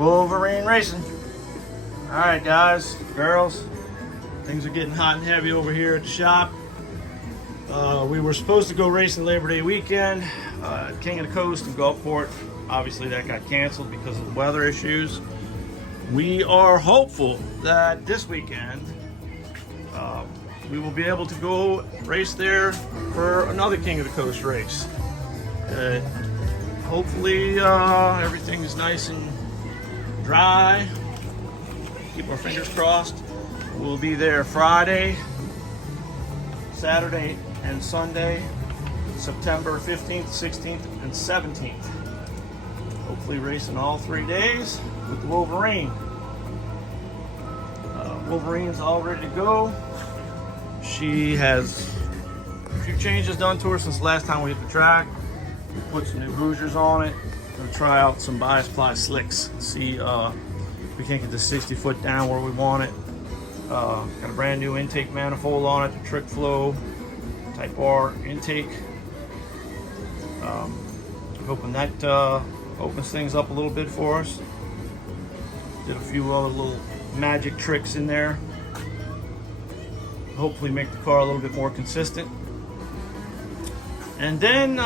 Wolverine Racing. All right, guys, girls, things are getting hot and heavy over here at the shop. We were supposed to go racing Labor Day weekend, King of the Coast in Gulfport. Obviously, that got canceled because of the weather issues. We are hopeful that this weekend we will be able to go race there for another King of the Coast race. Hopefully everything is nice and dry. Keep our fingers crossed. We'll be there Friday, Saturday, and Sunday, September 15th, 16th, and 17th. Hopefully racing all 3 days with the Wolverine. Wolverine's all ready to go. She has a few changes done to her since the last time we hit the track. We put some new Hoosiers on it. Gonna try out some bias ply slicks. See if we can't get the 60 foot down where we want it. Got a brand new intake manifold on it, the Trick Flow Type R intake. Hoping that opens things up a little bit for us. Did a few other little magic tricks in there. Hopefully make the car a little bit more consistent. And then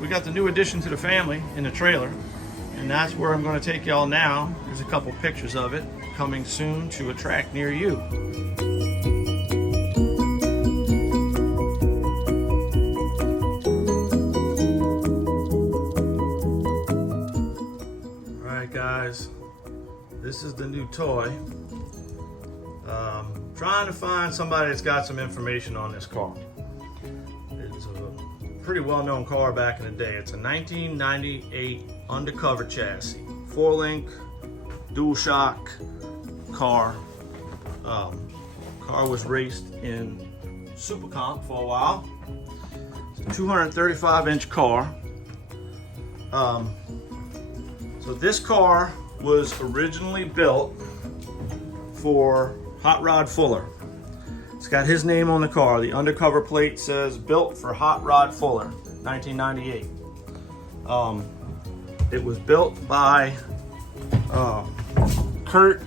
we got the new addition to the family in the trailer, and that's where I'm going to take y'all now. There's a couple pictures of it coming soon to a track near you. Alright guys, this is the new toy. Trying to find somebody that's got some information on this car. It's a pretty well-known car back in the day. It's a 1998 undercover chassis, 4-link, dual shock car. Car was raced in Super Comp for a while. It's a 235-inch car. So this car was originally built for Hot Rod Fuller. It's got his name on the car. The undercover plate says built for Hot Rod Fuller, 1998. It was built by Kurt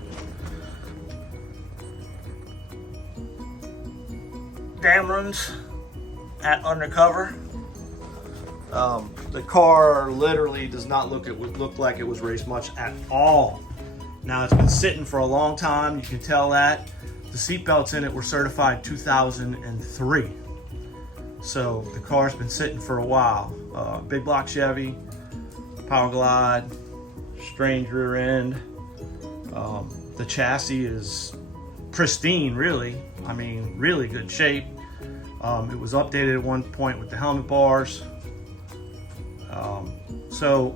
Damrons at Undercover. The car literally does not look like it was raced much at all. Now it's been sitting for a long time. You can tell that. The seat belts in it were certified 2003. So the car's been sitting for a while. Big block Chevy, Power Glide, strange rear end. The chassis is pristine, really. I mean, really good shape. It was updated at one point with the helmet bars. So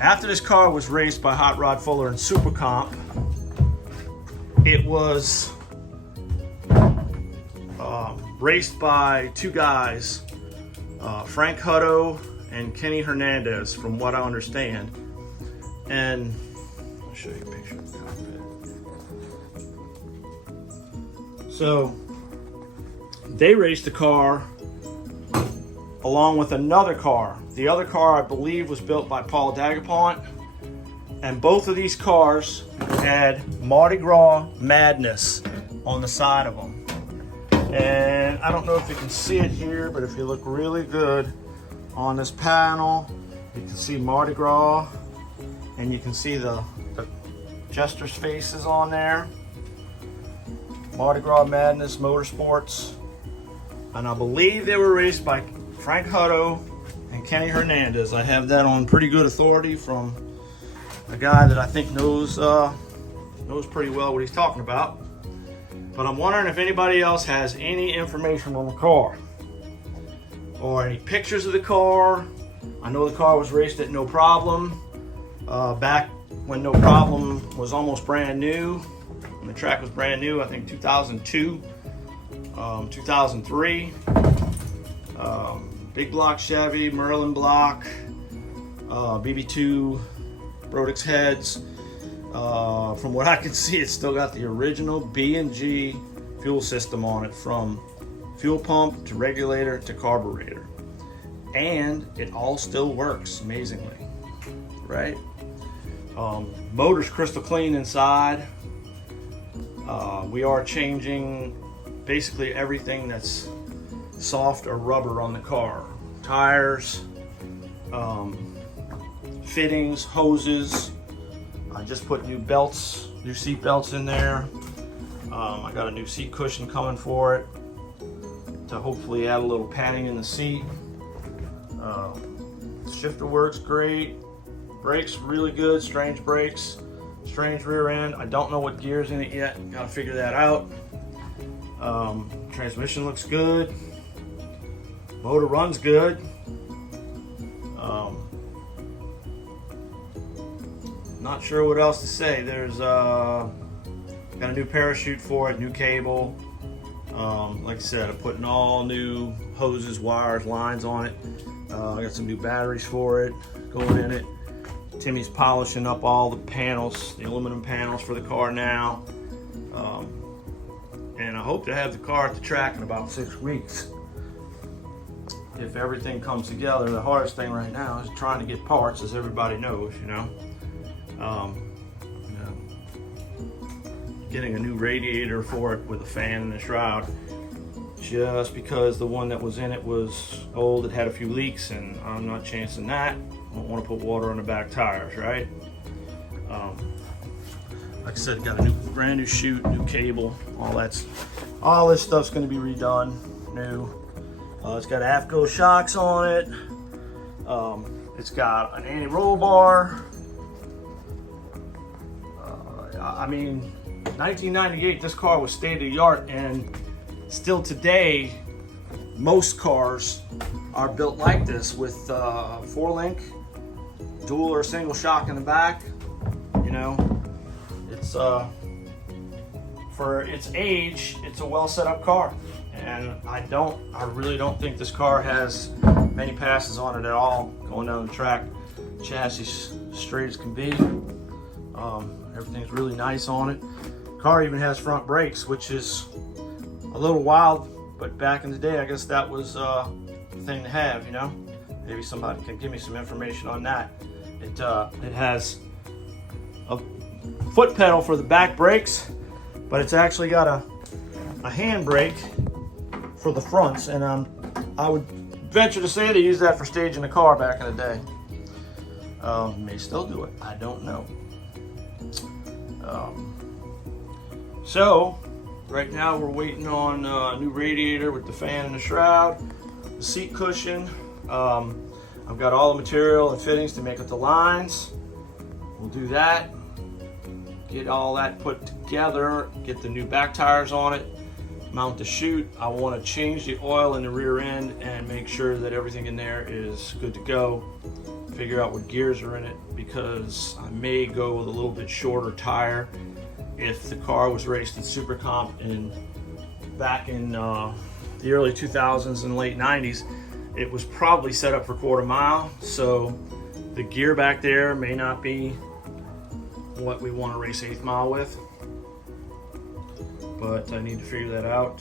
after this car was raced by Hot Rod Fuller in Super Comp, it was raced by two guys, Frank Hutto and Kenny Hernandez, from what I understand. And I'll show you a picture of the cockpit. So they raced the car along with another car. The other car, I believe, was built by Paul Dagapont. And both of these cars had Mardi Gras Madness on the side of them. And I don't know if you can see it here, but if you look really good on this panel, you can see Mardi Gras, and you can see the Jester's faces on there. Mardi Gras Madness Motorsports. And I believe they were raced by Frank Hutto and Kenny Hernandez. I have that on pretty good authority from a guy that I think knows pretty well what he's talking about. But I'm wondering if anybody else has any information on the car or any pictures of the car. I know the car was raced at No Problem back when No Problem was almost brand new. When the track was brand new, I think 2002, 2003. Big block Chevy, Merlin block, BB2 Brodix heads. From what I can see, it's still got the original B&G fuel system on it, from fuel pump to regulator to carburetor. And it all still works amazingly, right? Motor's crystal clean inside. We are changing basically everything that's soft or rubber on the car. Tires, fittings, hoses. I just put new belts, new seat belts in there. I got a new seat cushion coming for it to hopefully add a little padding in the seat. Shifter works great. Brakes really good, strange brakes, strange rear end. I don't know what gear's in it yet, gotta figure that out. Transmission looks good. Motor runs good. Not sure what else to say. There's got a new parachute for it, new cable. Like I said, I'm putting all new hoses, wires, lines on it. I got some new batteries for it going in it. Timmy's polishing up all the panels, the aluminum panels for the car now. And I hope to have the car at the track in about 6 weeks. If everything comes together. The hardest thing right now is trying to get parts, as everybody knows, you know. Getting a new radiator for it with a fan and a shroud, just because the one that was in it was old. It had a few leaks, and I'm not chancing that. I don't want to put water on the back tires, right? Like I said, got a brand new chute, new cable, all this stuff's going to be redone, new. It's got AFCO shocks on it. It's got an anti-roll bar. I mean, 1998, this car was state of the art, and still today, most cars are built like this with 4-link, dual or single shock in the back. You know, it's for its age, it's a well set up car, and I really don't think this car has many passes on it at all going down the track. Chassis straight as can be. Everything's really nice on it. Car even has front brakes, which is a little wild, but back in the day, I guess that was the thing to have, you know? Maybe somebody can give me some information on that. It has a foot pedal for the back brakes, but it's actually got a hand brake for the fronts, and I would venture to say they used that for staging the car back in the day. May still do it, I don't know. So right now we're waiting on a new radiator with the fan and the shroud, the seat cushion. I've got all the material and fittings to make up the lines. We'll do that, get all that put together, get the new back tires on it, mount the chute. I want to change the oil in the rear end and make sure that everything in there is good to go. Figure out what gears are in it, because I may go with a little bit shorter tire. If the car was raced in Super Comp back in the early 2000s and late 90s, it was probably set up for quarter mile, so the gear back there may not be what we want to race 8th mile with, but I need to figure that out.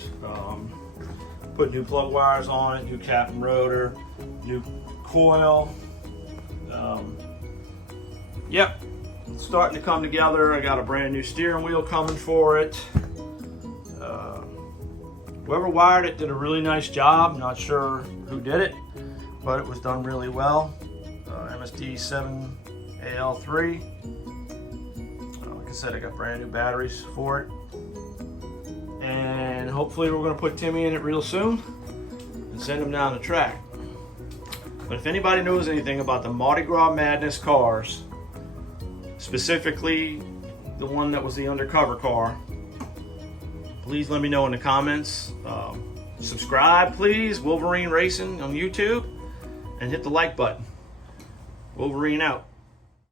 Put new plug wires on it, new cap and rotor, new coil. Yep, it's starting to come together. I got a brand new steering wheel coming for it. Whoever wired it did a really nice job. I'm not sure who did it, but it was done really well. MSD 7AL3. Like I said, I got brand new batteries for it. And hopefully we're going to put Timmy in it real soon and send him down the track. But if anybody knows anything about the Mardi Gras Madness cars, specifically the one that was the undercover car, please let me know in the comments. Subscribe, please, Wolverine Racing on YouTube, and hit the like button. Wolverine out.